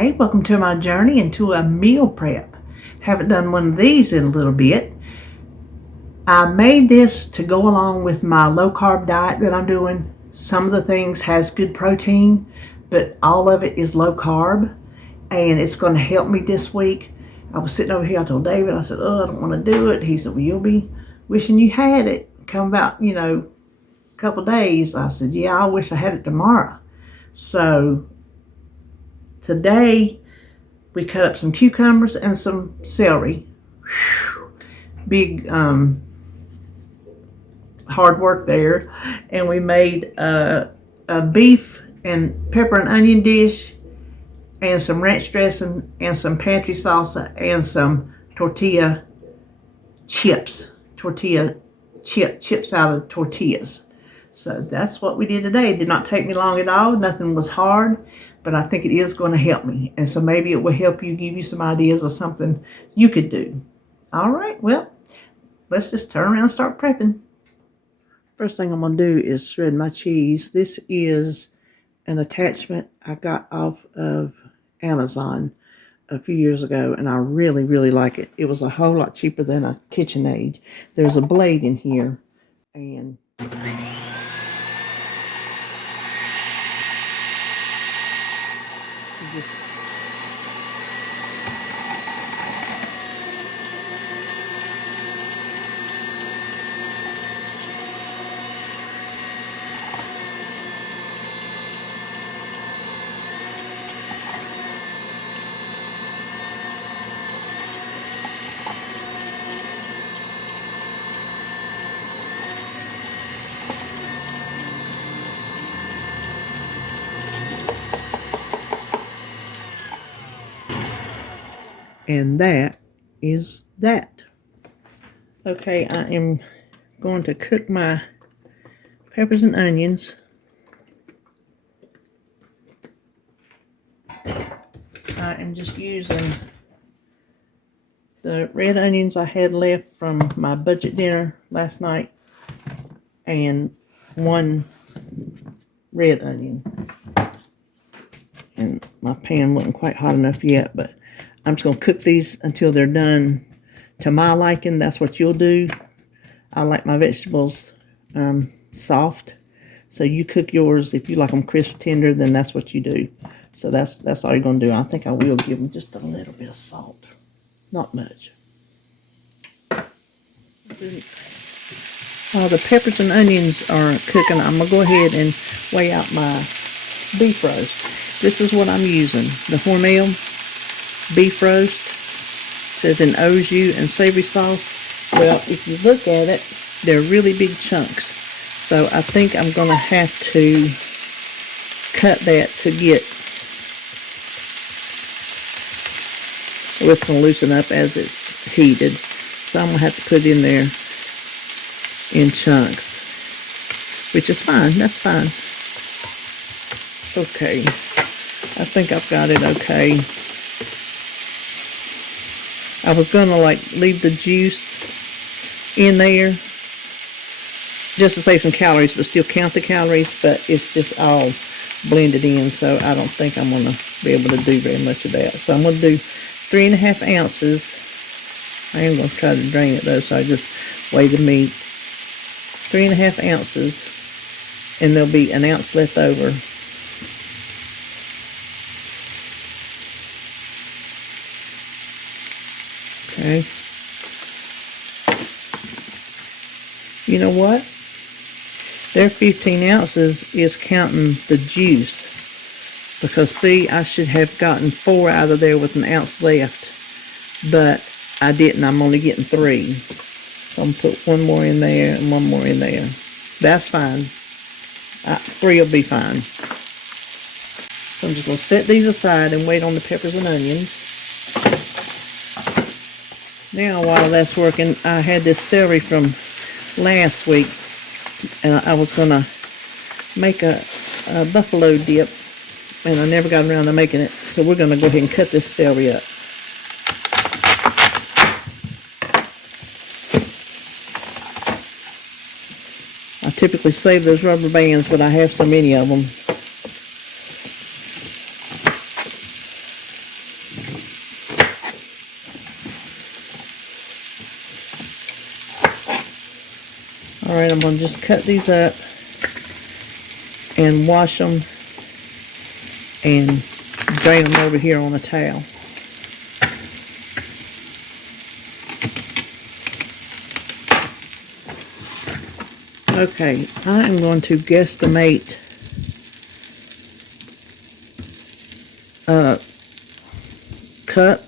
Hey, welcome to my journey into a meal prep. Haven't done one of these in a little bit. I made this to go along with my low carb diet that I'm doing. Some of the things has good protein, but all of it is low carb, and it's going to help me this week. I was sitting over here, I told David, I said, I don't want to do it. He said, well, you'll be wishing you had it. Come about, a couple days. I said, yeah, I wish I had it tomorrow. So today, we cut up some cucumbers and some celery. Whew. Big hard work there. And we made a beef and pepper and onion dish and some ranch dressing and some pantry salsa and some tortilla chips. Chips out of tortillas. So that's what we did today. It did not take me long at all. Nothing was hard. But I think it is going to help me. And so maybe it will help you, give you some ideas of something you could do. All right, well, let's just turn around and start prepping. First thing I'm going to do is shred my cheese. This is an attachment I got off of Amazon a few years ago, and I really, really like it. It was a whole lot cheaper than a KitchenAid. There's a blade in here, and just and that is that. Okay, I am going to cook my peppers and onions. I am just using the red onions I had left from my budget dinner last night and one red onion. And my pan wasn't quite hot enough yet, but I'm just going to cook these until they're done to my liking. That's what you'll do. I like my vegetables soft. So you cook yours. If you like them crisp tender, then that's what you do. So that's all you're going to do. I think I will give them just a little bit of salt. Not much. While the peppers and onions are cooking, I'm going to go ahead and weigh out my beef roast. This is what I'm using. The Hormel beef roast. It says in au jus and savory sauce. Well, if you look at it, they're really big chunks. So I think I'm going to have to cut that to get, well, it's going to loosen up as it's heated. So I'm going to have to put it in there in chunks, which is fine. That's fine. Okay. I think I've got it okay. I was going to leave the juice in there just to save some calories, but still count the calories, but it's just all blended in, so I don't think I'm going to be able to do very much of that. So I'm going to do 3.5 ounces. I am going to try to drain it though, so I just weigh the meat. 3.5 ounces, and there'll be 1 ounce left over. Okay. You know what? Their 15 ounces is counting the juice. Because see, I should have gotten 4 out of there with 1 ounce left. But I didn't. I'm only getting 3. So I'm going to put 1 more in there and 1 more in there. That's fine. 3 will be fine. So I'm just going to set these aside and wait on the peppers and onions. Now, while that's working, I had this celery from last week, and I was going to make a buffalo dip, and I never got around to making it, so we're going to go ahead and cut this celery up. I typically save those rubber bands, but I have so many of them. Alright, I'm going to just cut these up and wash them and drain them over here on a towel. Okay, I am going to guesstimate a cup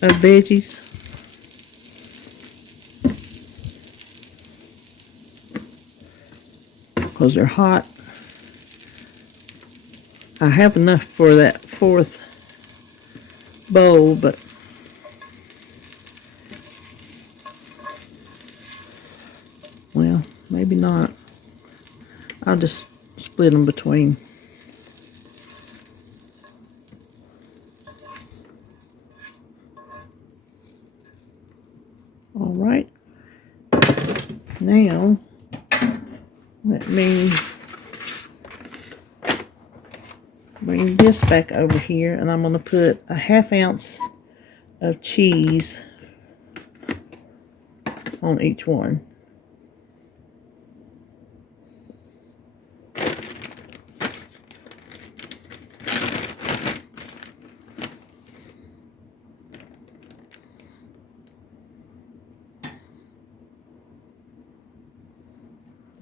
of veggies. Because they're hot. I have enough for that 4th bowl, but well, maybe not. I'll just split them between. All right. Now, let me bring this back over here, and I'm going to put a 1/2 ounce of cheese on each one.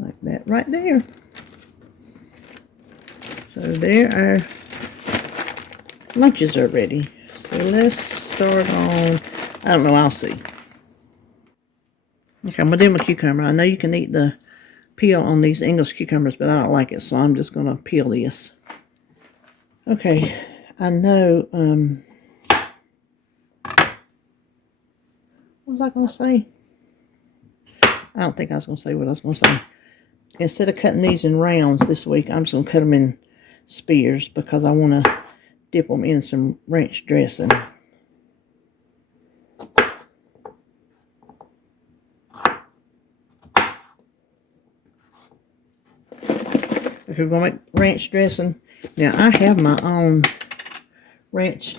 Like that right there. So there our lunches are ready. So let's start on, I don't know, I'll see. Okay, I'm going to do my cucumber. I know you can eat the peel on these English cucumbers, but I don't like it, so I'm just going to peel this. Okay, I know, what was I going to say? I don't think I was going to say what I was going to say. Instead of cutting these in rounds this week, I'm just going to cut them in spears because I want to dip them in some ranch dressing. If we're going to make ranch dressing, now I have my own ranch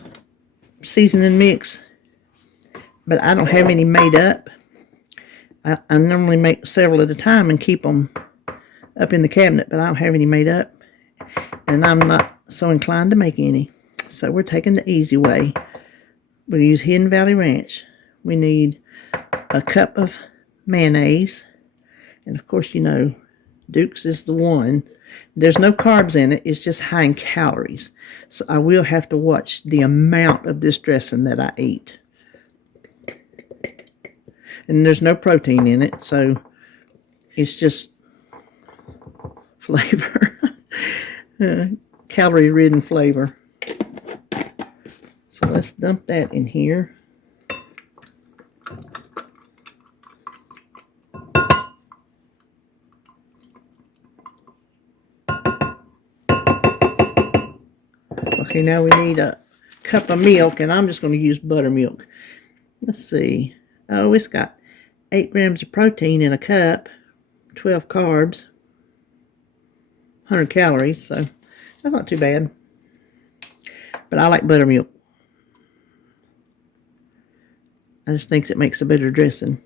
seasoning mix, but I don't have any made up. I normally make several at a time and keep them up in the cabinet, but I don't have any made up, and I'm not so inclined to make any. So we're taking the easy way. We'll use Hidden Valley Ranch. We need a cup of mayonnaise, and of course, you know, Duke's is the one. There's no carbs in it. It's just high in calories. So I will have to watch the amount of this dressing that I eat. And there's no protein in it, so it's just flavor. Calorie-ridden flavor. So let's dump that in here. Okay, now we need a cup of milk, and I'm just going to use buttermilk. Let's see. Oh, it's got 8 grams of protein in a cup, 12 carbs, 100 calories, so that's not too bad. But I like buttermilk. I just think it makes a better dressing.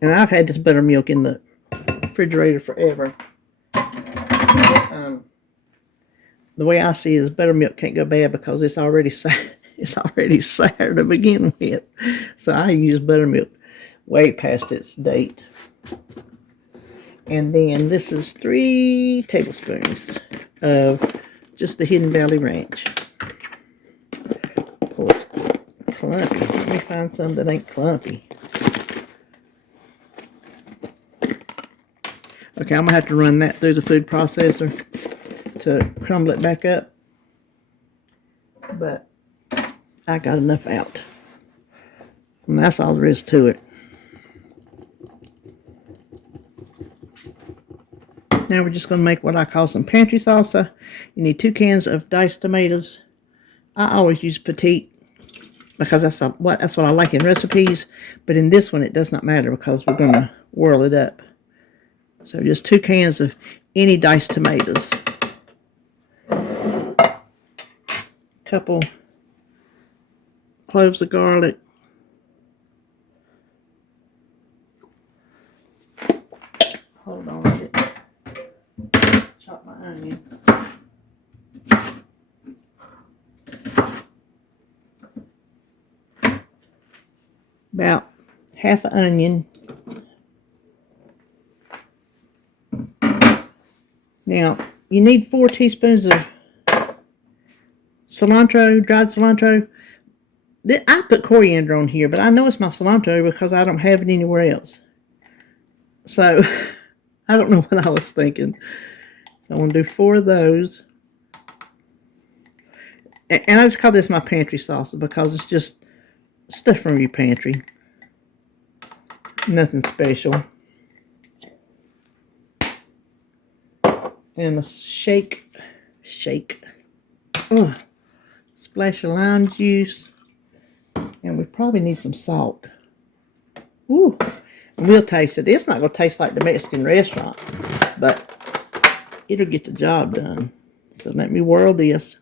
And I've had this buttermilk in the refrigerator forever. The way I see it is buttermilk can't go bad because it's already sour to begin with. So I use buttermilk way past its date. And then this is 3 tablespoons of just the Hidden Valley Ranch. Oh, it's clumpy. Let me find some that ain't clumpy. Okay, I'm going to have to run that through the food processor to crumble it back up. But I got enough out. And that's all there is to it. Now we're just going to make what I call some pantry salsa. You need 2 cans of diced tomatoes. I always use petite because that's what I like in recipes. But in this one, it does not matter because we're going to whirl it up. So just 2 cans of any diced tomatoes. Couple cloves of garlic. Hold on a bit. Chop my onion. About half an onion. Now, you need 4 teaspoons of cilantro, dried cilantro. I put coriander on here, but I know it's my cilantro because I don't have it anywhere else. So, I don't know what I was thinking. So, I'm going to do 4 of those. And I just call this my pantry salsa because it's just stuff from your pantry. Nothing special. And a shake. Splash of lime juice. And we probably need some salt. Ooh. And we'll taste it. It's not going to taste like the Mexican restaurant, but it'll get the job done. So let me whirl this.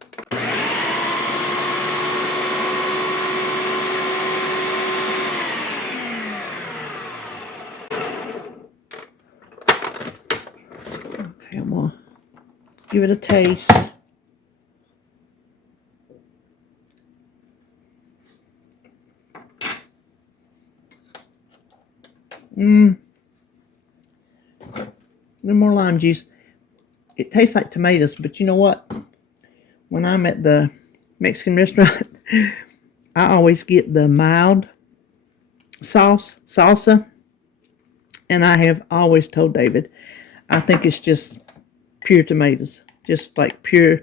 Okay, I'm going to give it a taste. A little more lime juice. It tastes like tomatoes, but you know what? When I'm at the Mexican restaurant, I always get the mild salsa. And I have always told David, I think it's just pure tomatoes. Just like pure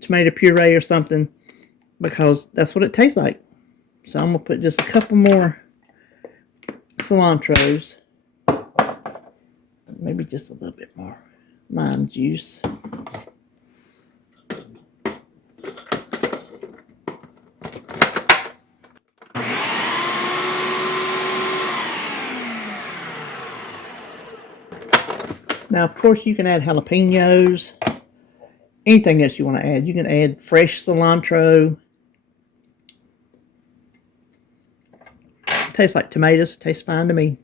tomato puree or something. Because that's what it tastes like. So I'm going to put just a couple more cilantros. Maybe just a little bit more lime juice. Now, of course, you can add jalapenos. Anything else you want to add. You can add fresh cilantro. Tastes like tomatoes. Tastes fine to me.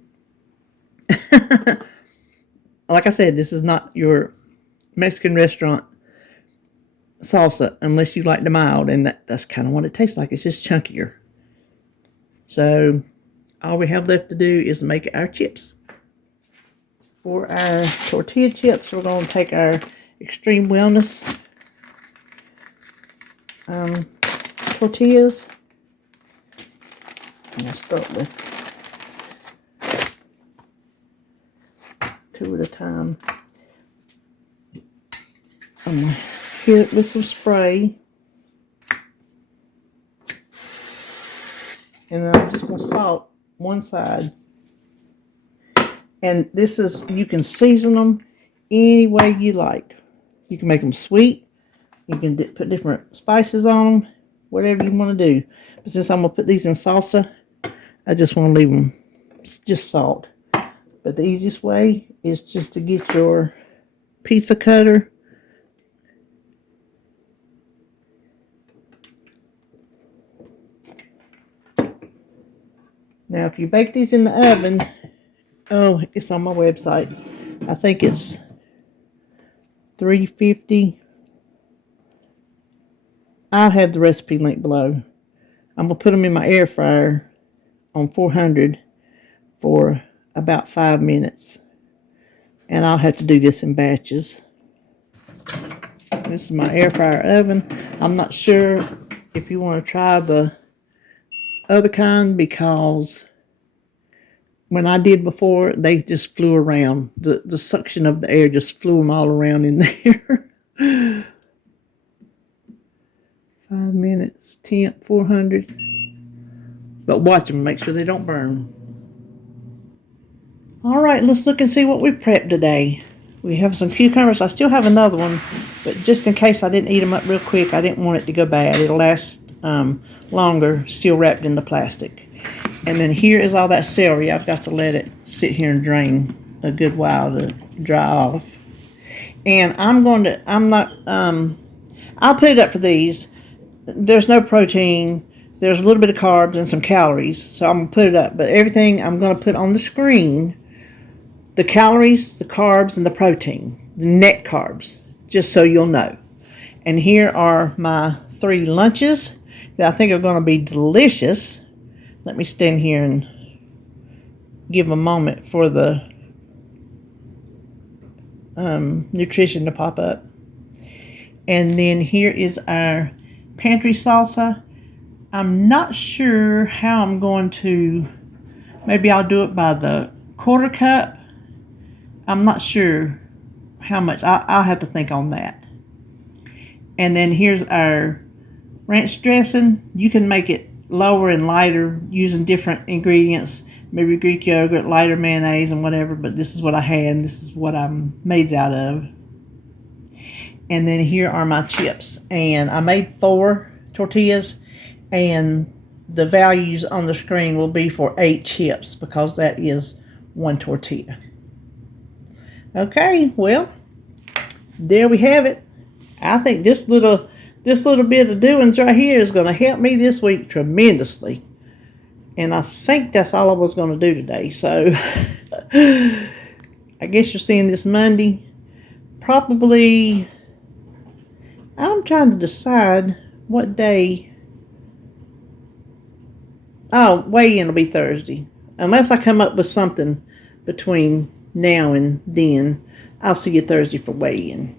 Like I said, this is not your Mexican restaurant salsa unless you like the mild, and that's kind of what it tastes like. It's just chunkier. So all we have left to do is make our chips. For our tortilla chips, we're going to take our Extreme Wellness tortillas. I'm going to start with 2 at a time. I'm going to hit it with some spray. And then I'm just going to salt one side. And this is, you can season them any way you like. You can make them sweet. You can put different spices on them. Whatever you want to do. But since I'm going to put these in salsa, I just want to leave them just salt. But the easiest way is just to get your pizza cutter. Now, if you bake these in the oven, oh, it's on my website. I think it's 350. I'll have the recipe link below. I'm going to put them in my air fryer on 400 for about 5 minutes. And I'll have to do this in batches. This is my air fryer oven. I'm not sure if you want to try the other kind because when I did before, they just flew around. The suction of the air just flew them all around in there. 5 minutes, 400. But watch them, make sure they don't burn. All right, let's look and see what we prepped today. We have some cucumbers. I still have another one, but just in case I didn't eat them up real quick, I didn't want it to go bad. It'll last longer, still wrapped in the plastic. And then here is all that celery. I've got to let it sit here and drain a good while to dry off. And I'll put it up for these. There's no protein. there's a little bit of carbs and some calories, so I'm going to put it up. But everything I'm going to put on the screen, the calories, the carbs, and the protein, the net carbs, just so you'll know. And here are my 3 lunches that I think are going to be delicious. Let me stand here and give a moment for the nutrition to pop up. And then here is our pantry salsa. I'm not sure how I'm going to, maybe I'll do it by the 1/4 cup. I'm not sure how much. I'll have to think on that. And then here's our ranch dressing. You can make it lower and lighter using different ingredients, maybe Greek yogurt, lighter mayonnaise, and whatever, but this is what I had, and this is what I made it out of. And then here are my chips, and I made 4 tortillas, and the values on the screen will be for 8 chips because that is 1 tortilla. Okay, well, there we have it. I think this little bit of doings right here is going to help me this week tremendously. And I think that's all I was going to do today. So I guess you're seeing this Monday. Probably, I'm trying to decide what day. Oh, weigh-in will be Thursday. Unless I come up with something between now and then, I'll see you Thursday for weigh-in.